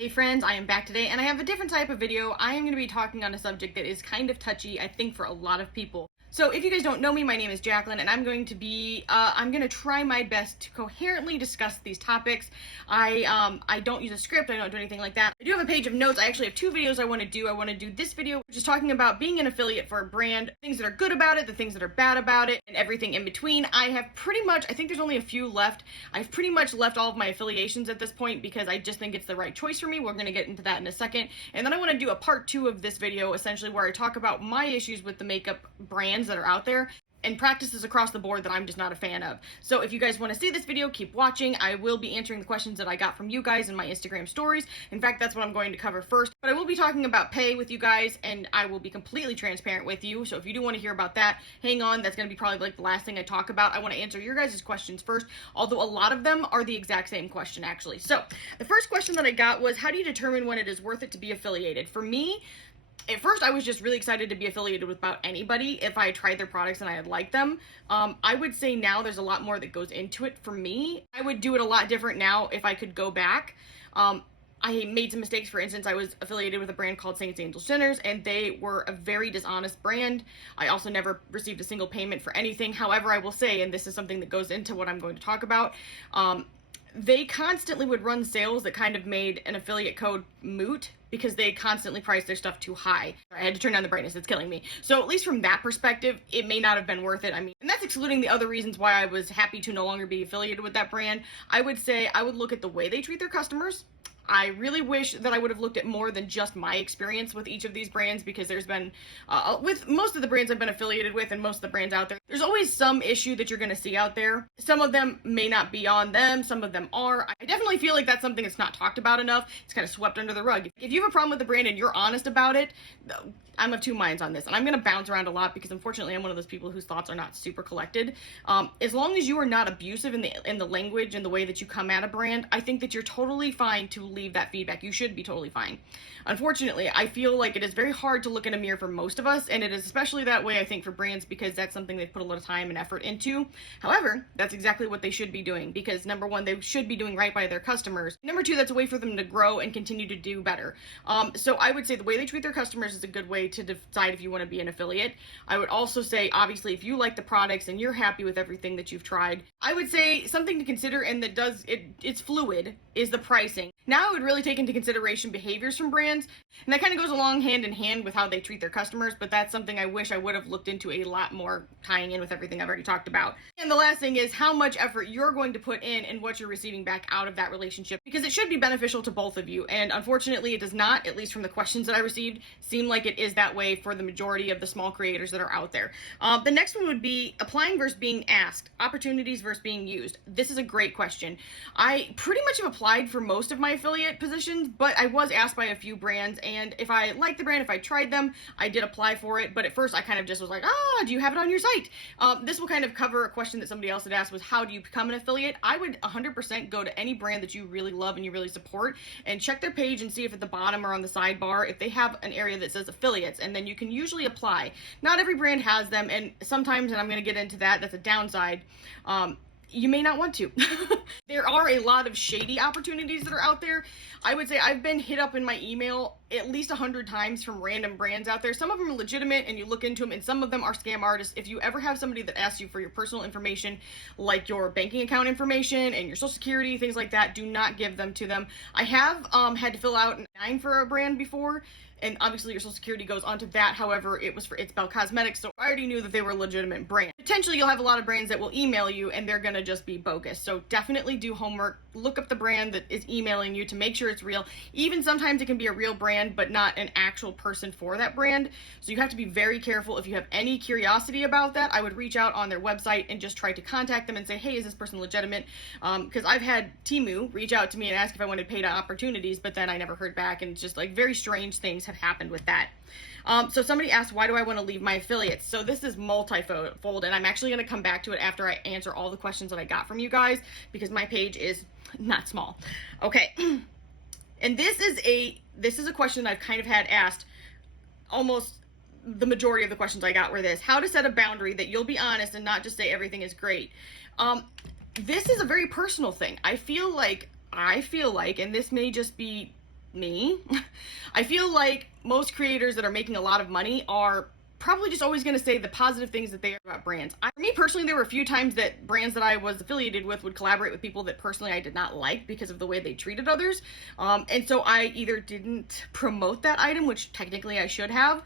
Hey friends, I am back today and I have a different type of video. I am going to be talking on a subject that is kind of touchy, I think, for a lot of people. So if you guys don't know me, my name is Jacqueline and I'm going to try my best to coherently discuss these topics. I don't use a script, I don't do anything like that. I do have a page of notes. I actually have two videos I want to do. I want to do this video, which is talking about being an affiliate for a brand, things that are good about it, the things that are bad about it, and everything in between. I think there's only a few left. I've pretty much left all of my affiliations at this point because I just think it's the right choice for me. We're going to get into that in a second. And then I want to do a part 2 of this video, essentially, where I talk about my issues with the makeup brands that are out there and practices across the board that I'm just not a fan of. So if you guys want to see this video, keep watching. I will be answering the questions that I got from you guys in my Instagram stories. In fact, that's what I'm going to cover first. But I will be talking about pay with you guys, and I will be completely transparent with you. So if you do want to hear about that, hang on. That's going to be probably like the last thing I talk about. I want to answer your guys' questions first, although a lot of them are the exact same question, actually. So the first question that I got was, how do you determine when it is worth it to be affiliated? For me, at first, I was just really excited to be affiliated with about anybody if I tried their products and I had liked them. I would say now there's a lot more that goes into it for me. I would do it a lot different now if I could go back. I made some mistakes. For instance, I was affiliated with a brand called Saints, Angels, Sinners, and they were a very dishonest brand. I also never received a single payment for anything. However, I will say, and this is something that goes into what I'm going to talk about, they constantly would run sales that kind of made an affiliate code moot because they constantly priced their stuff too high. I had to turn down the brightness, it's killing me. So at least from that perspective, it may not have been worth it. I mean, and that's excluding the other reasons why I was happy to no longer be affiliated with that brand. I would say I would look at the way they treat their customers. I really wish that I would have looked at more than just my experience with each of these brands, because there's been, with most of the brands I've been affiliated with and most of the brands out there, there's always some issue that you're going to see out there. Some of them may not be on them, some of them are. I definitely feel like that's something that's not talked about enough. It's kind of swept under the rug. If you have a problem with the brand and you're honest about it, I'm of two minds on this, and I'm going to bounce around a lot because unfortunately I'm one of those people whose thoughts are not super collected. As long as you are not abusive in the language and the way that you come at a brand, I think that you're totally fine to leave that feedback. You should be totally fine. Unfortunately, I feel like it is very hard to look in a mirror for most of us, and it is especially that way, I think, for brands, because that's something they've put a lot of time and effort into. However, that's exactly what they should be doing, because number one, they should be doing right by their customers. Number two, that's a way for them to grow and continue to do better. So I would say the way they treat their customers is a good way to decide if you want to be an affiliate. I would also say, obviously, if you like the products and you're happy with everything that you've tried, I would say something to consider, and that it's fluid, is the pricing. Now I would really take into consideration behaviors from brands, and that kind of goes along hand in hand with how they treat their customers, but that's something I wish I would have looked into a lot more, tying in with everything I've already talked about. And the last thing is how much effort you're going to put in and what you're receiving back out of that relationship, because it should be beneficial to both of you, and unfortunately it does not, at least from the questions that I received, seem like it is that way for the majority of the small creators that are out there. The next one would be applying versus being asked, opportunities versus being used. This is a great question. I pretty much have applied for most of my affiliate positions, but I was asked by a few brands, and if I liked the brand, if I tried them, I did apply for it. But at first I kind of just was like, do you have it on your site? This will kind of cover a question that somebody else had asked, was how do you become an affiliate? I would 100% go to any brand that you really love and you really support and check their page and see if at the bottom or on the sidebar if they have an area that says affiliates, and then you can usually apply. Not every brand has them, and sometimes, and I'm going to get into that, that's a downside, you may not want to. There are a lot of shady opportunities that are out there. I would say I've been hit up in my email at least 100 times from random brands out there. Some of them are legitimate and you look into them, and some of them are scam artists. If you ever have somebody that asks you for your personal information, like your banking account information and your social security, things like that, do not give them to them. I have had to fill out an I-9 for a brand before, and obviously your social security goes onto that. However, it's Bell Cosmetics, so I already knew that they were a legitimate brand. Potentially you'll have a lot of brands that will email you and they're gonna just be bogus. So definitely do homework, look up the brand that is emailing you to make sure it's real. Even sometimes it can be a real brand, but not an actual person for that brand. So you have to be very careful. If you have any curiosity about that, I would reach out on their website and just try to contact them and say, hey, is this person legitimate? Because I've had Temu reach out to me and ask if I wanted paid opportunities, but then I never heard back, and it's just like very strange things have happened with that. So somebody asked, why do I want to leave my affiliates? So this is multifold, and I'm actually going to come back to it after I answer all the questions that I got from you guys, because my page is not small. Okay. And this is a question I've kind of had asked. Almost the majority of the questions I got were this: how to set a boundary that you'll be honest and not just say everything is great. This is a very personal thing. I feel like, and this may just be me. I feel like most creators that are making a lot of money are probably just always going to say the positive things that they are about brands. For me personally, there were a few times that brands that I was affiliated with would collaborate with people that personally I did not like because of the way they treated others. And so I either didn't promote that item, which technically I should have,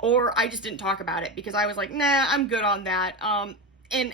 or I just didn't talk about it because I was like, nah, I'm good on that. And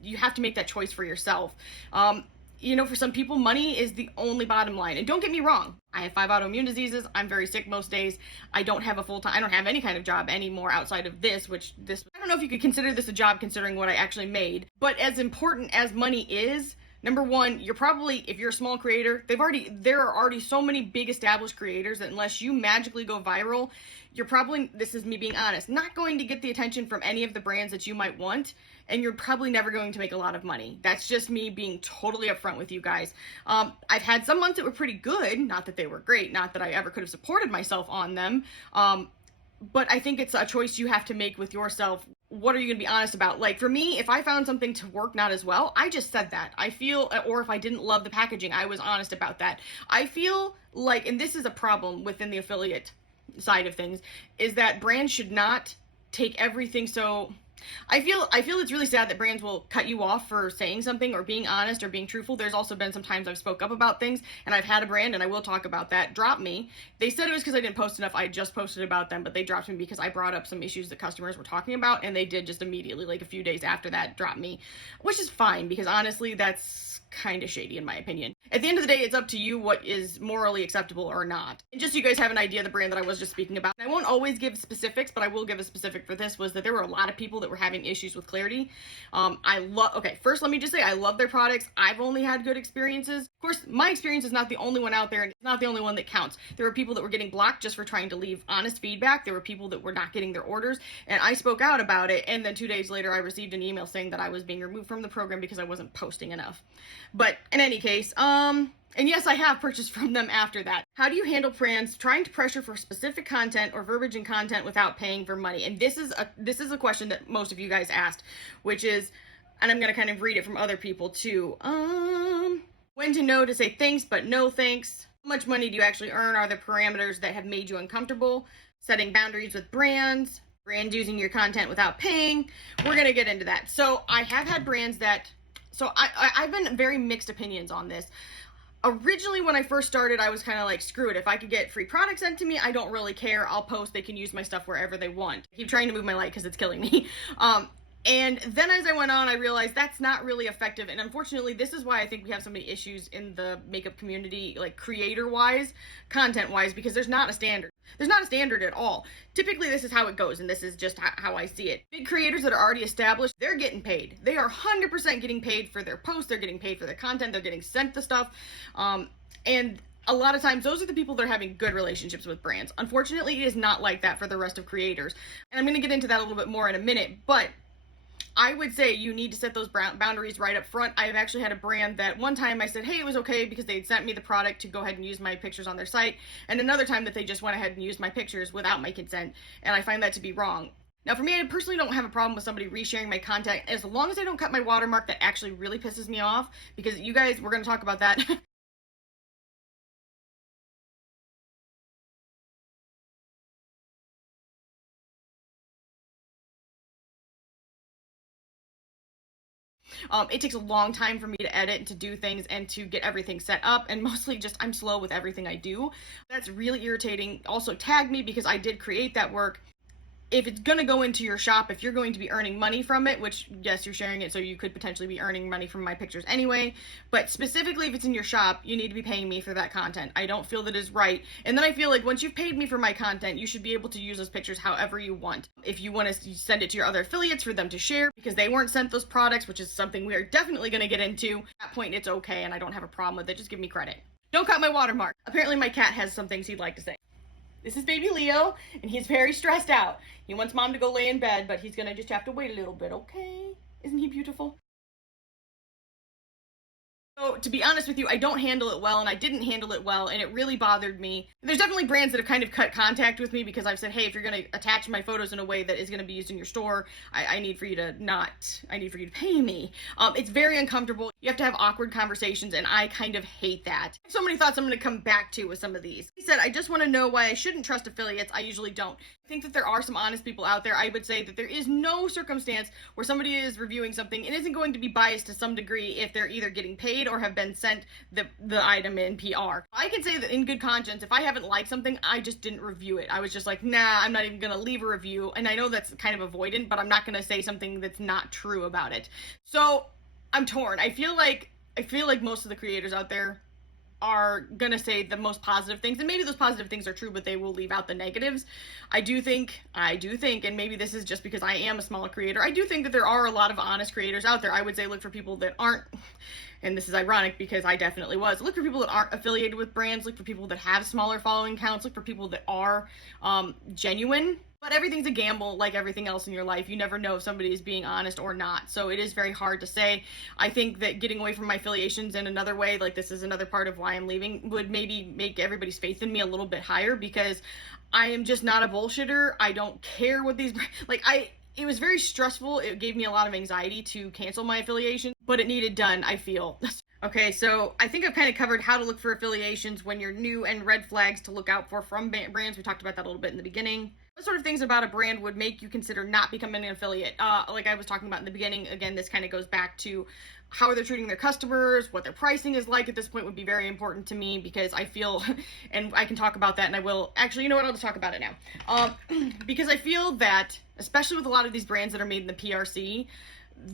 you have to make that choice for yourself. For some people, money is the only bottom line. And don't get me wrong, I have 5 autoimmune diseases. I'm very sick most days. I don't have I don't have any kind of job anymore outside of this, I don't know if you could consider this a job considering what I actually made. But as important as money is, number one, if you're a small creator, there are already so many big established creators that unless you magically go viral, you're probably, this is me being honest, not going to get the attention from any of the brands that you might want, and you're probably never going to make a lot of money. That's just me being totally upfront with you guys. I've had some months that were pretty good, not that they were great, not that I ever could have supported myself on them, but I think it's a choice you have to make with yourself. What are you going to be honest about? Like for me, if I found something to work not as well, I just said that. Or if I didn't love the packaging, I was honest about that. I feel like, and this is a problem within the affiliate side of things, is that brands should not take everything so... I feel it's really sad that brands will cut you off for saying something or being honest or being truthful. There's also been some times I've spoke up about things, and I've had a brand, and I will talk about that, drop me. They said it was because I didn't post enough. I just posted about them, but they dropped me because I brought up some issues that customers were talking about, and they did just immediately, like a few days after that, drop me, which is fine because honestly, that's kind of shady in my opinion. At the end of the day, it's up to you what is morally acceptable or not. And just so you guys have an idea of the brand that I was just speaking about, I won't always give specifics, but I will give a specific for this, was that there were a lot of people that were having issues with clarity. First let me just say I love their products. I've only had good experiences. Of course, my experience is not the only one out there, and it's not the only one that counts. There were people that were getting blocked just for trying to leave honest feedback. There were people that were not getting their orders, and I spoke out about it, and then 2 days later I received an email saying that I was being removed from the program because I wasn't posting enough. But in any case, and yes, I have purchased from them after that. How do you handle brands trying to pressure for specific content or verbiage in content without paying for money? And this is a question that most of you guys asked, which is, and I'm going to kind of read it from other people too. When to know to say thanks but no thanks? How much money do you actually earn? Are there parameters that have made you uncomfortable? Setting boundaries with brands using your content without paying. We're going to get into that. So I have had brands that... So I've been very mixed opinions on this. Originally, when I first started, I was kind of like, screw it. If I could get free products sent to me, I don't really care. I'll post. They can use my stuff wherever they want. I keep trying to move my light because it's killing me. And then as I went on, I realized that's not really effective. And unfortunately, this is why I think we have so many issues in the makeup community, like creator-wise, content-wise, because there's not a standard. There's not a standard at all. Typically, this is how it goes, and this is just how I see it. Big creators that are already established, they're getting paid. They are 100% getting paid for their posts. They're getting paid for their content. They're getting sent the stuff. And a lot of times, those are the people that are having good relationships with brands. Unfortunately, it is not like that for the rest of creators. And I'm going to get into that a little bit more in a minute, but I would say you need to set those boundaries right up front. I have actually had a brand that one time I said, hey, it was okay because they had sent me the product to go ahead and use my pictures on their site. And another time that they just went ahead and used my pictures without my consent. And I find that to be wrong. Now, for me, I personally don't have a problem with somebody resharing my content as long as I don't cut my watermark. That actually really pisses me off because you guys, we're going to talk about that. It takes a long time for me to edit and to do things and to get everything set up, and mostly just I'm slow with everything I do. That's really irritating. Also, tag me because I did create that work. If it's going to go into your shop, if you're going to be earning money from it, which, yes, you're sharing it, so you could potentially be earning money from my pictures anyway, but specifically if it's in your shop, you need to be paying me for that content. I don't feel that is right. And then I feel like once you've paid me for my content, you should be able to use those pictures however you want. If you want to send it to your other affiliates for them to share because they weren't sent those products, which is something we are definitely going to get into, at that point it's okay and I don't have a problem with it. Just give me credit. Don't cut my watermark. Apparently my cat has some things he'd like to say. This is baby Leo, and he's very stressed out. He wants mom to go lay in bed, but he's gonna just have to wait a little bit, okay? Isn't he beautiful? So to be honest with you, I don't handle it well, and I didn't handle it well, and it really bothered me. There's definitely brands that have kind of cut contact with me because I've said, hey, if you're going to attach my photos in a way that is going to be used in your store, I need for you to pay me. It's very uncomfortable. You have to have awkward conversations, and I kind of hate that. I have so many thoughts I'm going to come back to with some of these. He said, I just want to know why I shouldn't trust affiliates. I usually don't. I think that there are some honest people out there. I would say that there is no circumstance where somebody is reviewing something and isn't going to be biased to some degree if they're either getting paid or have been sent the item in PR. I can say that in good conscience, if I haven't liked something, I just didn't review it. I was just like, nah, I'm not even going to leave a review. And I know that's kind of avoidant, but I'm not going to say something that's not true about it. So I'm torn. I feel like most of the creators out there are gonna say the most positive things, and maybe those positive things are true, but they will leave out the negatives. I do think, and maybe this is just because I am a smaller creator, I do think that there are a lot of honest creators out there. I would say look for people that aren't, and this is ironic because I definitely was, look for people that aren't affiliated with brands, look for people that have smaller following counts, look for people that are genuine. But everything's a gamble, like everything else in your life. You never know if somebody is being honest or not. So it is very hard to say. I think that getting away from my affiliations in another way, like this is another part of why I'm leaving, would maybe make everybody's faith in me a little bit higher, because I am just not a bullshitter. I don't care what these, it was very stressful. It gave me a lot of anxiety to cancel my affiliation, but it needed done, I feel. Okay, so I think I've kind of covered how to look for affiliations when you're new and red flags to look out for from brands. We talked about that a little bit in the beginning. What sort of things about a brand would make you consider not becoming an affiliate? Like I was talking about in the beginning, again, this kind of goes back to how they're treating their customers, what their pricing is like at this point would be very important to me, because I feel, and I can talk about that, and I will, actually, you know what, I'll just talk about it now. Because I feel that, especially with a lot of these brands that are made in the PRC,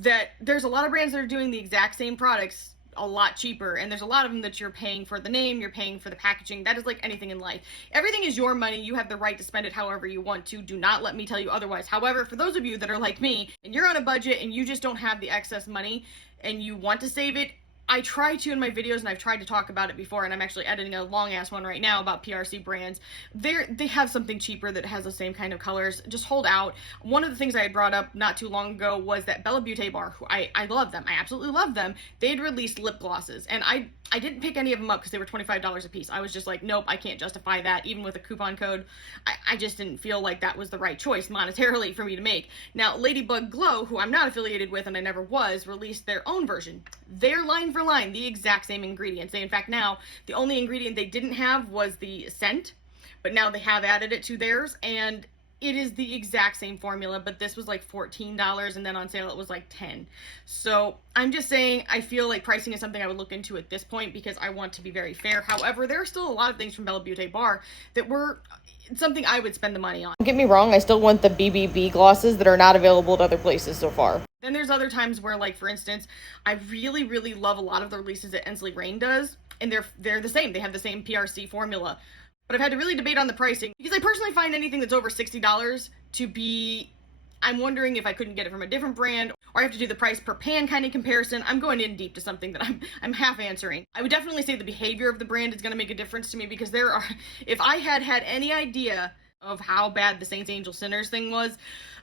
that there's a lot of brands that are doing the exact same products a lot cheaper, and there's a lot of them that you're paying for the name, you're paying for the packaging. That is like anything in life. Everything is your money. You have the right to spend it however you want to. Do not let me tell you otherwise. However, for those of you that are like me and you're on a budget and you just don't have the excess money and you want to save it, I try to in my videos, and I've tried to talk about it before, and I'm actually editing a long ass one right now about PRC brands. They have something cheaper that has the same kind of colors. Just hold out. One of the things I had brought up not too long ago was that Bella Beauté bar, who I love them. I absolutely love them. They'd released lip glosses, and I didn't pick any of them up because they were $25 a piece. I was just like, nope, I can't justify that, even with a coupon code. I just didn't feel like that was the right choice monetarily for me to make. Now, Ladybug Glow, who I'm not affiliated with and I never was, released their own version. They're line for line, the exact same ingredients. They, in fact, now, the only ingredient they didn't have was the scent, but now they have added it to theirs, and it is the exact same formula, but this was like $14, and then on sale it was like $10. So I'm just saying, I feel like pricing is something I would look into at this point because I want to be very fair. However, there are still a lot of things from Bella Beauté Bar that were something I would spend the money on. Don't get me wrong, I still want the BBB glosses that are not available at other places so far. Then there's other times where, like, for instance, I really, really love a lot of the releases that Ensley Rain does, and they're the same. They have the same PRC formula. But I've had to really debate on the pricing because I personally find anything that's over $60 to be, I'm wondering if I couldn't get it from a different brand, or I have to do the price per pan kind of comparison. I'm going in deep to something that I'm half answering. I would definitely say the behavior of the brand is going to make a difference to me, because if I had any idea of how bad the Saints, Angels, Sinners thing was,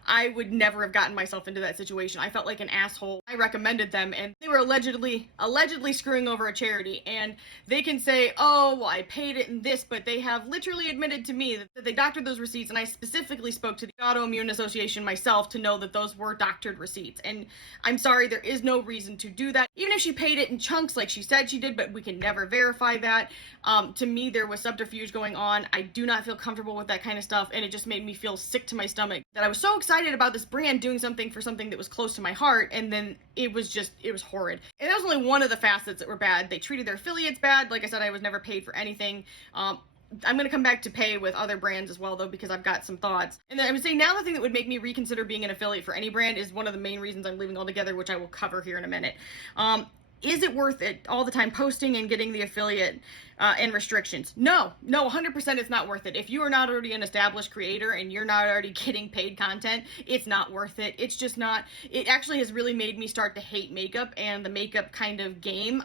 I would never have gotten myself into that situation. I felt like an asshole. I recommended them, and they were allegedly screwing over a charity, and they can say, oh, well, I paid it in this, but they have literally admitted to me that they doctored those receipts, and I specifically spoke to the Autoimmune Association myself to know that those were doctored receipts, and I'm sorry, there is no reason to do that. Even if she paid it in chunks like she said she did, but we can never verify that. To me, there was subterfuge going on. I do not feel comfortable with that kind of stuff, and it just made me feel sick to my stomach that I was so excited about this brand doing something for something that was close to my heart, and then it was horrid. And that was only one of the facets that were bad. They treated their affiliates bad. Like I said, I was never paid for anything. I'm going to come back to pay with other brands as well, though, because I've got some thoughts. And then I would say now the thing that would make me reconsider being an affiliate for any brand is one of the main reasons I'm leaving altogether, which I will cover here in a minute. Is it worth it all the time posting and getting the affiliate and restrictions? No, 100% it's not worth it. If you are not already an established creator and you're not already getting paid content, it's not worth it. It's just not. It actually has really made me start to hate makeup and the makeup kind of game.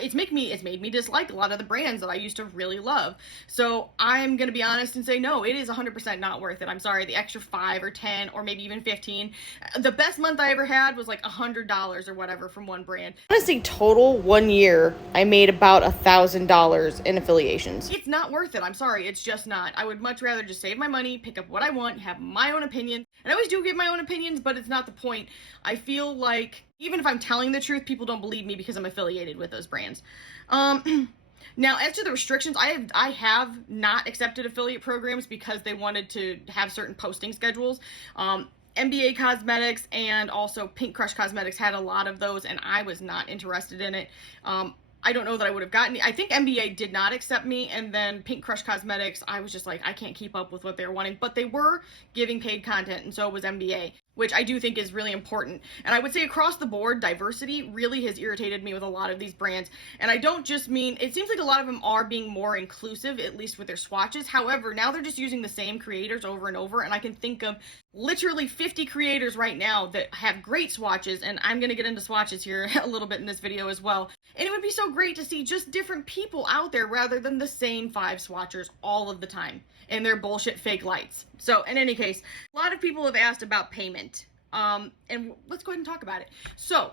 it's made me dislike a lot of the brands that I used to really love. So I'm gonna be honest and say no, it is 100% not worth it. I'm sorry, the extra 5 or 10 or maybe even 15. The best month I ever had was like $100 or whatever from one brand. Honestly, total 1 year, I made about $1,000 in affiliations. It's not worth it. I'm sorry, it's just not. I would much rather just save my money, pick up what I want, have my own opinion. And I always do give my own opinions, but it's not the point. I feel like even if I'm telling the truth, people don't believe me because I'm affiliated with those brands. Now, as to the restrictions, I have not accepted affiliate programs because they wanted to have certain posting schedules. NBA Cosmetics and also Pink Crush Cosmetics had a lot of those, and I was not interested in it. I don't know that I would have gotten. I think NBA did not accept me, and then Pink Crush Cosmetics, I was just like, I can't keep up with what they were wanting, but they were giving paid content, and so was NBA, which I do think is really important. And I would say across the board, diversity really has irritated me with a lot of these brands. And I don't just mean, it seems like a lot of them are being more inclusive, at least with their swatches. However, now they're just using the same creators over and over, and I can think of literally 50 creators right now that have great swatches, and I'm gonna get into swatches here a little bit in this video as well. And it would be so great to see just different people out there rather than the same 5 swatchers all of the time and their bullshit fake lights. So in any case, a lot of people have asked about payment. And let's go ahead and talk about it. So,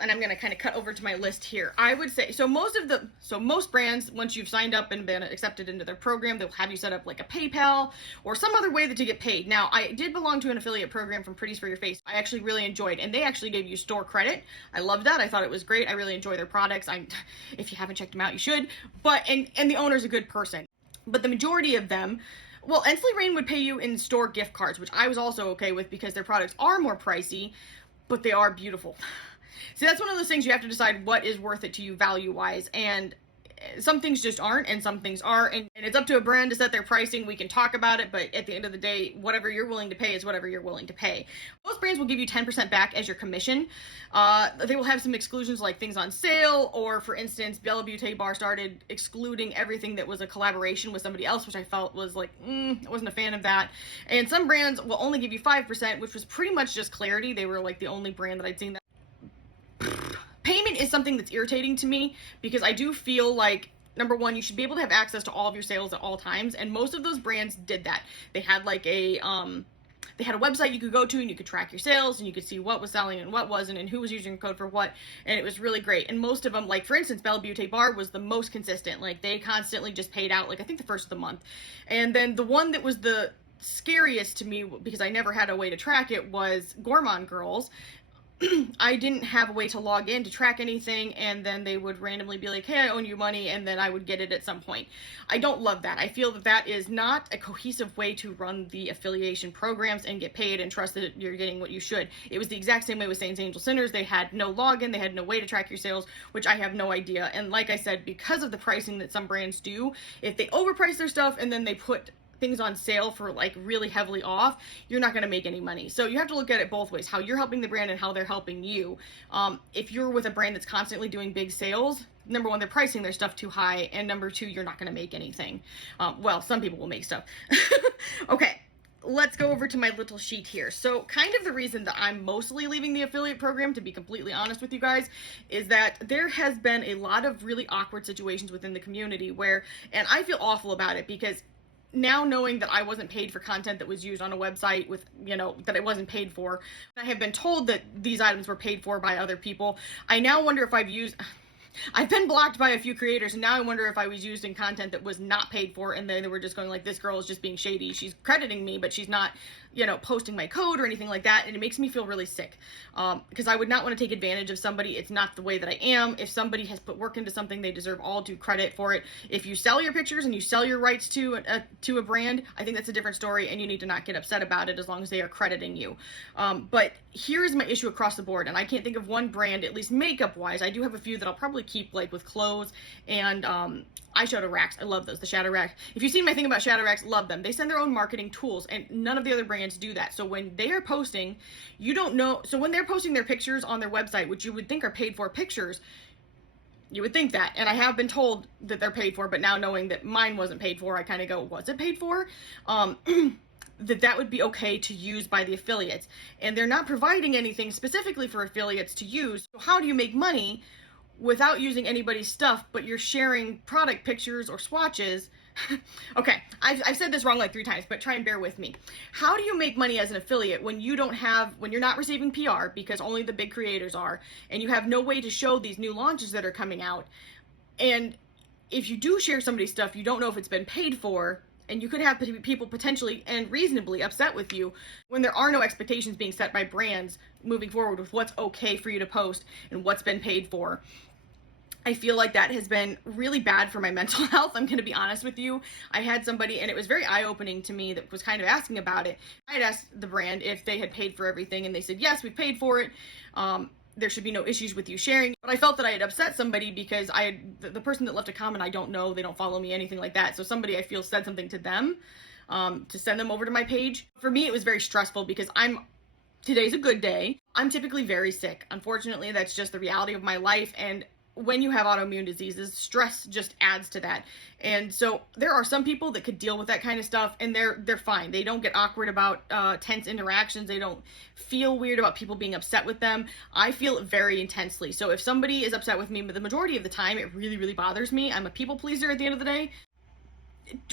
and I'm gonna kind of cut over to my list here. I would say, most brands, once you've signed up and been accepted into their program, they'll have you set up like a PayPal or some other way that you get paid. Now, I did belong to an affiliate program from Pretties for Your Face. I actually really enjoyed, and they actually gave you store credit. I loved that. I thought it was great. I really enjoy their products. If you haven't checked them out, you should. But, and the owner's a good person. But the majority of them, well, Ensley Rain would pay you in store gift cards, which I was also okay with because their products are more pricey, but they are beautiful. See, that's one of those things you have to decide what is worth it to you value-wise, and some things just aren't, and some things are, and it's up to a brand to set their pricing. We can talk about it, but at the end of the day, whatever you're willing to pay is whatever you're willing to pay. Most brands will give you 10% back as your commission. They will have some exclusions like things on sale, or for instance, Bella Beauty Bar started excluding everything that was a collaboration with somebody else, which I felt was like, I wasn't a fan of that. And some brands will only give you 5%, which was pretty much just Clarity. They were like the only brand that I'd seen that. Payment is something that's irritating to me because I do feel like, number one, you should be able to have access to all of your sales at all times, and most of those brands did that. They had like they had a website you could go to and you could track your sales and you could see what was selling and what wasn't and who was using your code for what, and it was really great. And most of them, like for instance, Bella Beauty Bar was the most consistent. Like they constantly just paid out, like I think the first of the month. And then the one that was the scariest to me because I never had a way to track it was Gourmand Girls. I didn't have a way to log in to track anything, and then they would randomly be like, hey, I owe you money, and then I would get it at some point. I don't love that. I feel that that is not a cohesive way to run the affiliation programs and get paid and trust that you're getting what you should. It was the exact same way with Saints Angel Sinners. They had no login, they had no way to track your sales, which I have no idea. And like I said, because of the pricing that some brands do, if they overprice their stuff and then they put things on sale for like really heavily off, you're not going to make any money. So you have to look at it both ways, how you're helping the brand and how they're helping you. If you're with a brand that's constantly doing big sales, number one, they're pricing their stuff too high, and number two, you're not going to make anything. Well, some people will make stuff. Okay, let's go over to my little sheet here. So kind of the reason that I'm mostly leaving the affiliate program, to be completely honest with you guys, is that there has been a lot of really awkward situations within the community where, and I feel awful about it because now knowing that I wasn't paid for content that was used on a website with, that I wasn't paid for, I have been told that these items were paid for by other people. I now wonder if I've been blocked by a few creators, and now I wonder if I was used in content that was not paid for, and they were just going like, this girl is just being shady. She's crediting me, but she's not, posting my code or anything like that, and it makes me feel really sick. Because I would not want to take advantage of somebody. It's not the way that I am. If somebody has put work into something, they deserve all due credit for it. If you sell your pictures and you sell your rights to a brand, I think that's a different story, and you need to not get upset about it as long as they are crediting you. But here's my issue across the board, and I can't think of one brand, at least makeup-wise. I do have a few that I'll probably keep, like with clothes and eyeshadow racks. I love those, the shadow racks. If you've seen my thing about shadow racks, love them. They send their own marketing tools, and none of the other brands do that. So when they are posting, you don't know. So when they're posting their pictures on their website, which you would think are paid for pictures, you would think that. And I have been told that they're paid for, but now knowing that mine wasn't paid for, I kind of go, was it paid for? That would be okay to use by the affiliates. And they're not providing anything specifically for affiliates to use. So how do you make money without using anybody's stuff, but you're sharing product pictures or swatches. Okay, I've said this wrong like 3 times, but try and bear with me. How do you make money as an affiliate when you're not receiving PR, because only the big creators are, and you have no way to show these new launches that are coming out? And if you do share somebody's stuff, you don't know if it's been paid for, and you could have people potentially and reasonably upset with you when there are no expectations being set by brands moving forward with what's okay for you to post and what's been paid for. I feel like that has been really bad for my mental health. I'm going to be honest with you. I had somebody, and it was very eye-opening to me, that was kind of asking about it. I had asked the brand if they had paid for everything, and they said, yes, we paid for it. There should be no issues with you sharing. But I felt that I had upset somebody because the person that left a comment, I don't know, they don't follow me, anything like that. So somebody, I feel, said something to them to send them over to my page. For me, it was very stressful because today's a good day. I'm typically very sick. Unfortunately, that's just the reality of my life. And when you have autoimmune diseases, stress just adds to that. And so there are some people that could deal with that kind of stuff, and they're fine. They don't get awkward about tense interactions. They don't feel weird about people being upset with them. I feel it very intensely. So if somebody is upset with me, the majority of the time, it really, really bothers me. I'm a people pleaser at the end of the day.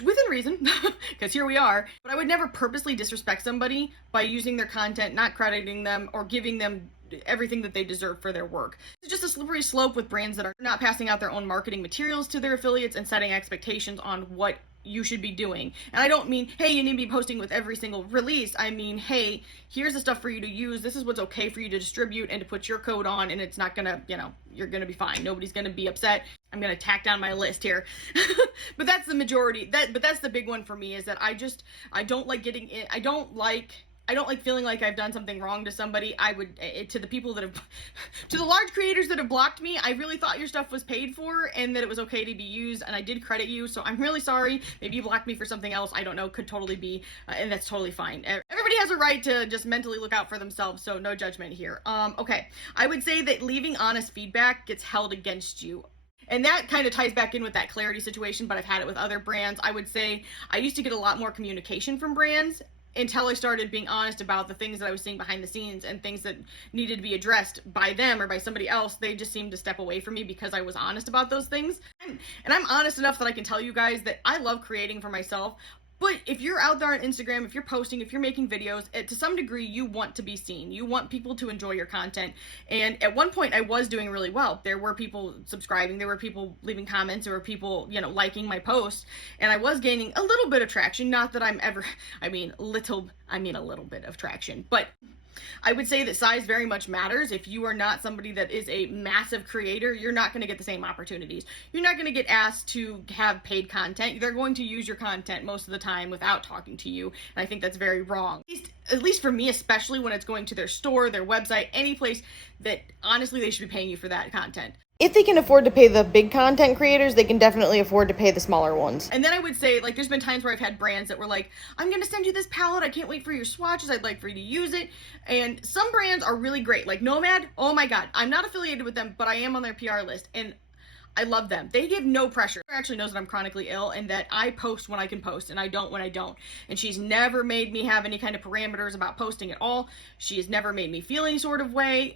Within reason, because here we are. But I would never purposely disrespect somebody by using their content, not crediting them, or giving them everything that they deserve for their work. It's just a slippery slope with brands that are not passing out their own marketing materials to their affiliates and setting expectations on what you should be doing. And I don't mean, hey, you need to be posting with every single release. I mean, hey, here's the stuff for you to use. This is what's okay for you to distribute and to put your code on, and it's not gonna, you're gonna be fine. Nobody's gonna be upset. I'm gonna tack down my list here. But that's the majority. But that's the big one for me, is that I don't like getting in. I don't like feeling like I've done something wrong to somebody. To the people that have, to the large creators that have blocked me, I really thought your stuff was paid for and that it was okay to be used, and I did credit you, so I'm really sorry. Maybe you blocked me for something else, I don't know, could totally be, and that's totally fine. Everybody has a right to just mentally look out for themselves, so no judgment here. Okay, I would say that leaving honest feedback gets held against you. And that kind of ties back in with that clarity situation, but I've had it with other brands. I would say I used to get a lot more communication from brands until I started being honest about the things that I was seeing behind the scenes and things that needed to be addressed by them or by somebody else. They just seemed to step away from me because I was honest about those things. And I'm honest enough that I can tell you guys that I love creating for myself. But if you're out there on Instagram, if you're posting, if you're making videos, to some degree, you want to be seen. You want people to enjoy your content. And at one point, I was doing really well. There were people subscribing. There were people leaving comments. There were people, liking my posts. And I was gaining a little bit of traction. Not that a little bit of traction. But I would say that size very much matters. If you are not somebody that is a massive creator, you're not going to get the same opportunities. You're not going to get asked to have paid content. They're going to use your content most of the time without talking to you, and I think that's very wrong. At least for me, especially when it's going to their store, their website, any place that honestly they should be paying you for that content. If they can afford to pay the big content creators, they can definitely afford to pay the smaller ones. And then I would say, there's been times where I've had brands that were like, I'm going to send you this palette. I can't wait for your swatches. I'd like for you to use it. And some brands are really great. Like Nomad, oh my God. I'm not affiliated with them, but I am on their PR list. And I love them. They give no pressure. She actually knows that I'm chronically ill and that I post when I can post and I don't when I don't. And she's never made me have any kind of parameters about posting at all. She has never made me feel any sort of way.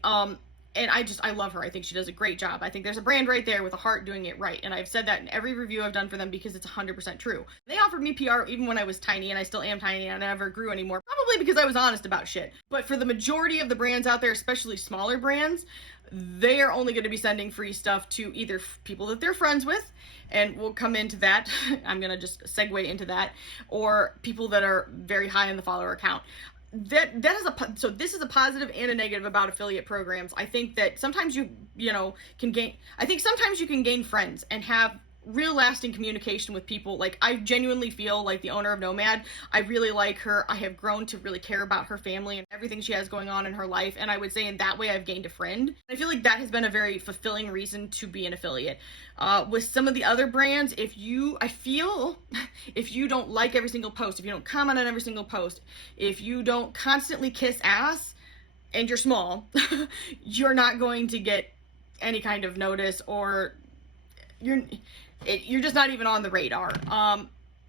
And I love her. I think she does a great job. I think there's a brand right there with a heart doing it right. And I've said that in every review I've done for them because it's 100% true. They offered me PR even when I was tiny, and I still am tiny, and I never grew anymore. Probably because I was honest about shit. But for the majority of the brands out there, especially smaller brands, they are only going to be sending free stuff to either people that they're friends with, and we'll come into that. I'm going to just segue into that, or people that are very high in the follower count. So this is a positive and a negative about affiliate programs. I think that sometimes you can gain friends and have real lasting communication with people. Like, I genuinely feel like the owner of Nomad, I really like her. I have grown to really care about her family and everything she has going on in her life. And I would say in that way, I've gained a friend. I feel like that has been a very fulfilling reason to be an affiliate. With some of the other brands, if you don't like every single post, if you don't comment on every single post, if you don't constantly kiss ass and you're small, you're not going to get any kind of notice, or you're just not even on the radar.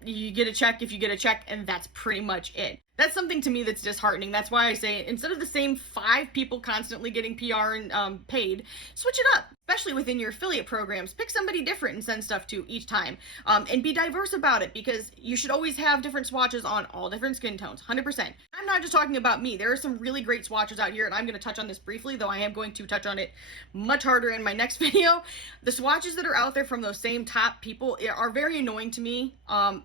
You get a check if you get a check, and that's pretty much it. That's something to me that's disheartening. That's why I say, instead of the same 5 people constantly getting PR and paid, switch it up. especially within your affiliate programs, pick somebody different and send stuff to each time. And be diverse about it, because you should always have different swatches on all different skin tones, 100%. I'm not just talking about me. There are some really great swatches out here, and I'm going to touch on this briefly, though I am going to touch on it much harder in my next video. The swatches that are out there from those same top people are very annoying to me.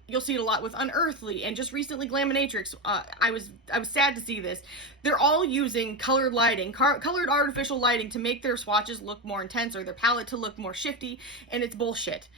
You'll see it a lot with Unearthly, and just recently Glaminatrix. I was sad to see this. They're all using colored lighting, colored artificial lighting to make their swatches look more intense or their palette to look more shifty, and it's bullshit.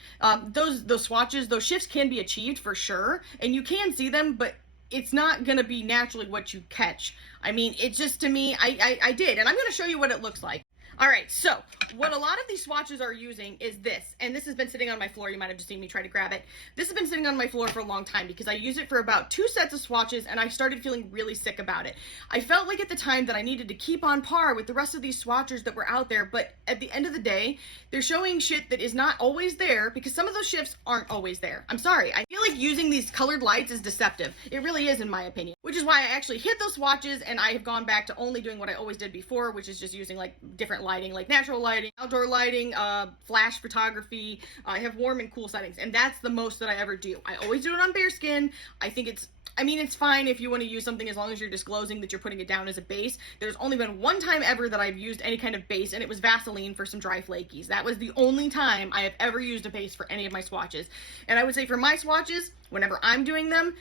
Those swatches, those shifts can be achieved for sure, and you can see them, but it's not gonna be naturally what you catch. I mean, it just, to me, I did, and I'm gonna show you what it looks like. All right, so what a lot of these swatches are using is this, and this has been sitting on my floor. You might have just seen me try to grab it. This has been sitting on my floor for a long time because I use it for about 2 sets of swatches, and I started feeling really sick about it. I felt like at the time that I needed to keep on par with the rest of these swatchers that were out there, but at the end of the day, they're showing shit that is not always there, because some of those shifts aren't always there. I'm sorry. I feel like using these colored lights is deceptive. It really is, in my opinion, which is why I actually hit those swatches, and I have gone back to only doing what I always did before, which is just using like different lighting, like natural lighting, outdoor lighting, flash photography. I have warm and cool settings, and that's the most that I ever do. I always do it on bare skin. I think it's fine if you want to use something as long as you're disclosing that you're putting it down as a base. There's only been one time ever that I've used any kind of base, and it was Vaseline for some dry flakies. That was the only time I have ever used a base for any of my swatches. And I would say for my swatches, whenever I'm doing them,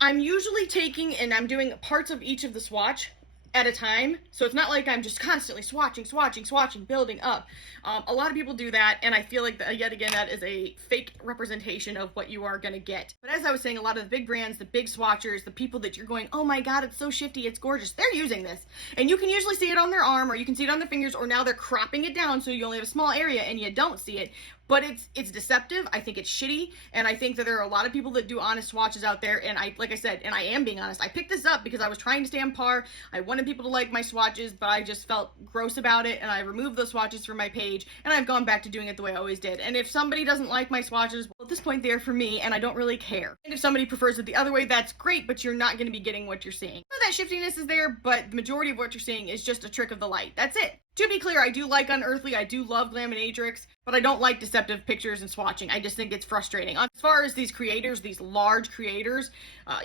I'm usually taking and I'm doing parts of each of the swatch at a time, so it's not like I'm just constantly swatching, building up. A lot of people do that, and I feel like yet again that is a fake representation of what you are gonna get. But as I was saying, a lot of the big brands, the big swatchers, the people that you're going, oh my god, it's so shifty, it's gorgeous, they're using this, and you can usually see it on their arm, or you can see it on their fingers, or now they're cropping it down so you only have a small area and you don't see it. But it's deceptive. I think it's shitty, and I think that there are a lot of people that do honest swatches out there, and like I said, and I am being honest, I picked this up because I was trying to stay on par. I wanted people to like my swatches, but I just felt gross about it, and I removed those swatches from my page, and I've gone back to doing it the way I always did. And if somebody doesn't like my swatches, well, at this point, they're for me, and I don't really care. And if somebody prefers it the other way, that's great, but you're not going to be getting what you're seeing. So that shiftiness is there, but the majority of what you're seeing is just a trick of the light. That's it. To be clear, I do like Unearthly, I do love Glaminatrix, but I don't like deceptive pictures and swatching. I just think it's frustrating. As far as these creators, these large creators,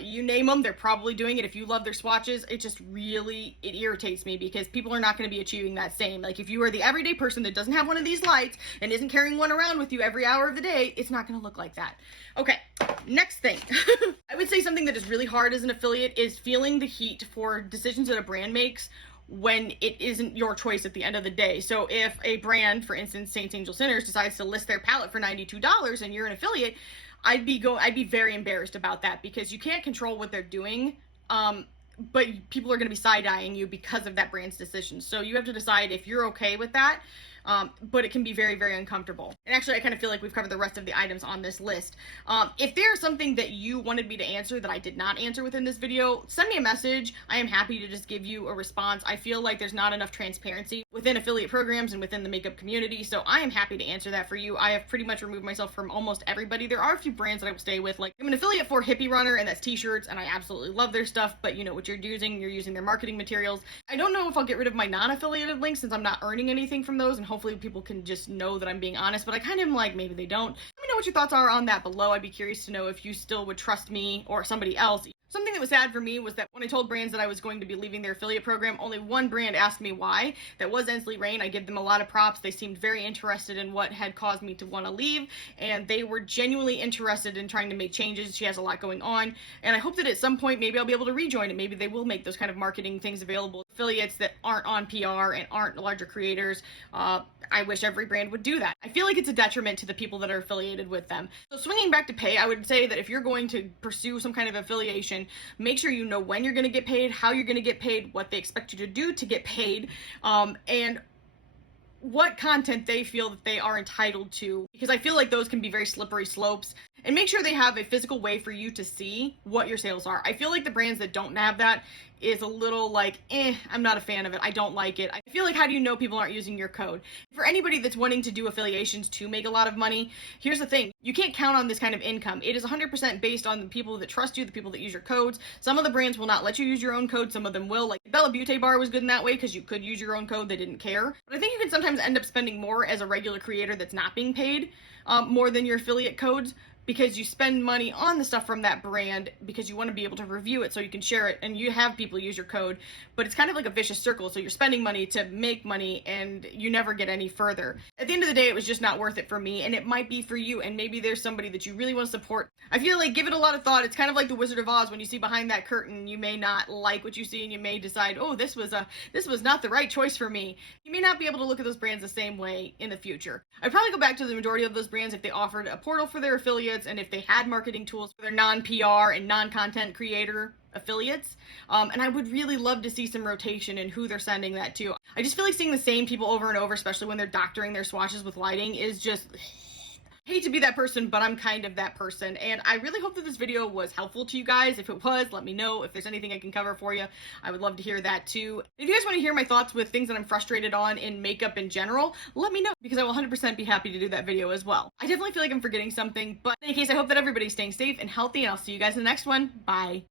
you name them, they're probably doing it. If you love their swatches, it just really, it irritates me, because people are not going to be achieving that same. Like, if you are the everyday person that doesn't have one of these lights and isn't carrying one around with you every hour of the day, it's not going to look like that. Okay, next thing. I would say something that is really hard as an affiliate is feeling the heat for decisions that a brand makes when it isn't your choice at the end of the day. So if a brand, for instance, Saints Angel Sinners, decides to list their palette for $92 and you're an affiliate, I'd be very embarrassed about that, because you can't control what they're doing, but people are going to be side-eyeing you because of that brand's decision. So you have to decide if you're okay with that. But it can be very, very uncomfortable. And actually, I kind of feel like we've covered the rest of the items on this list. If there's something that you wanted me to answer that I did not answer within this video, send me a message. I am happy to just give you a response. I feel like there's not enough transparency within affiliate programs and within the makeup community, so I am happy to answer that for you. I have pretty much removed myself from almost everybody. There are a few brands that I will stay with. Like, I'm an affiliate for Hippie Runner, and that's t-shirts, and I absolutely love their stuff, but you know what you're using their marketing materials. I don't know if I'll get rid of my non-affiliated links, since I'm not earning anything from those, and hopefully people can just know that I'm being honest, but I kind of am like, maybe they don't. Let me know what your thoughts are on that below. I'd be curious to know if you still would trust me or somebody else. Something that was sad for me was that when I told brands that I was going to be leaving their affiliate program, only one brand asked me why. That was Ensley Rain. I give them a lot of props. They seemed very interested in what had caused me to want to leave, and they were genuinely interested in trying to make changes. She has a lot going on, and I hope that at some point maybe I'll be able to rejoin it. Maybe they will make those kind of marketing things available to affiliates that aren't on PR and aren't larger creators. I wish every brand would do that. I feel like it's a detriment to the people that are affiliated with them. So swinging back to pay, I would say that if you're going to pursue some kind of affiliation, make sure you know when you're going to get paid, how you're going to get paid, what they expect you to do to get paid, and what content they feel that they are entitled to, because I feel like those can be very slippery slopes. And make sure they have a physical way for you to see what your sales are. I feel like the brands that don't have that is a little like, I'm not a fan of it. I don't like it. I feel like, how do you know people aren't using your code? For anybody that's wanting to do affiliations to make a lot of money, here's the thing. You can't count on this kind of income. It is 100% based on the people that trust you, the people that use your codes. Some of the brands will not let you use your own code. Some of them will. Like Bella Beauty Bar was good in that way because you could use your own code. They didn't care. But I think you can sometimes end up spending more as a regular creator that's not being paid, more than your affiliate codes, because you spend money on the stuff from that brand because you want to be able to review it so you can share it and you have people use your code. But it's kind of like a vicious circle. So you're spending money to make money and you never get any further. At the end of the day, it was just not worth it for me, and it might be for you. And maybe there's somebody that you really want to support. I feel like, give it a lot of thought. It's kind of like the Wizard of Oz. When you see behind that curtain, you may not like what you see and you may decide, oh, this was not the right choice for me. You may not be able to look at those brands the same way in the future. I'd probably go back to the majority of those brands if they offered a portal for their affiliates and if they had marketing tools for their non-PR and non-content creator affiliates. And I would really love to see some rotation in who they're sending that to. I just feel like seeing the same people over and over, especially when they're doctoring their swatches with lighting, is just... hate to be that person, but I'm kind of that person. And I really hope that this video was helpful to you guys. If it was, let me know. If there's anything I can cover for you, I would love to hear that too. If you guys want to hear my thoughts with things that I'm frustrated on in makeup in general, let me know, because I will 100% be happy to do that video as well. I definitely feel like I'm forgetting something, but in any case, I hope that everybody's staying safe and healthy, and I'll see you guys in the next one. Bye.